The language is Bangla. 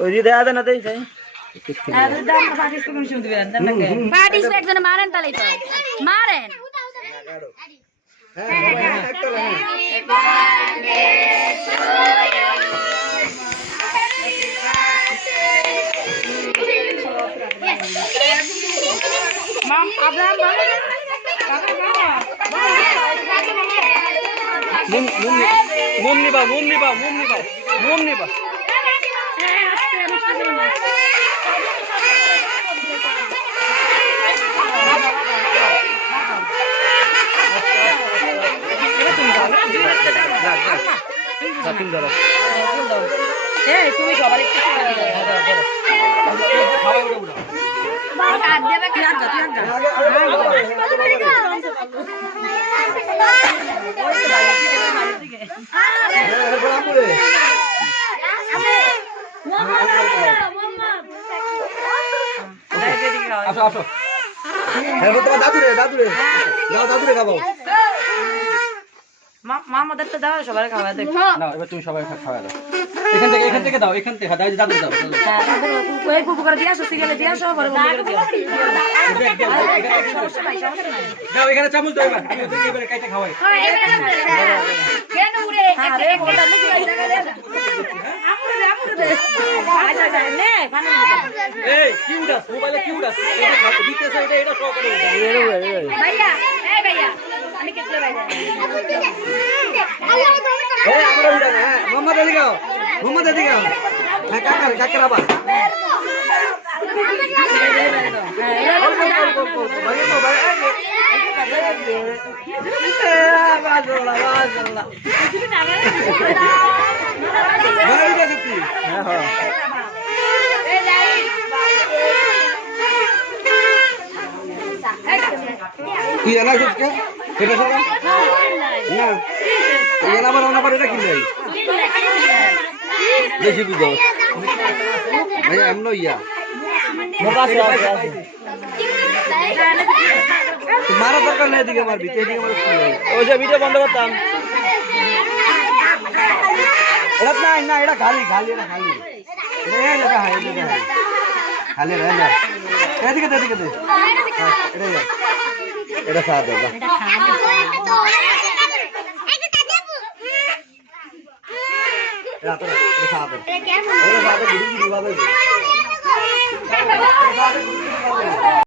ওই যে দেয়া দেন না দেই তাই পার্টিসিপেট যেন মারেন তাহলেই তো মারেন মুম নিবা তুমি সবার একটু মামাদের তো দাও সবাই খাওয়া দেখ না এবার তুমি সবাই খাওয়া দাও এখান থেকে দাও দাদু দাও ওই কুকু করে দিয়া সসি গেলে দিয়া সব বড় বড় করে দাও এখানে চামচ দাও এবারে কাইতে খাওয়াই কেন উড়ে আরে গোটা নাকি জায়গা দে আমুরে আচ্ছা নে পানি এই কি উড়াস মোবাইলে কি উড়াস দিতেছে এটা শো করে ভাইয়া এই ভাইয়া আমি কেটে ভাইয়া এই আমরা উড়া না মোহাম্মদ আলী গাও হ্যাঁ কাকার আবার কি জানা সুস্কা সেটা সরা না এনা বানাবার এটা কি নাই বেশি বুঝো ভাই এমন ইয়া মারা দরকার নেই এদিকে মারবি এদিকে মারবি ওই যে ভিডিও বন্ধ করতাম এটা না এটা খালি এটা খালি খালি এদিকে দে এটা সাথ দে এটা সাথ দে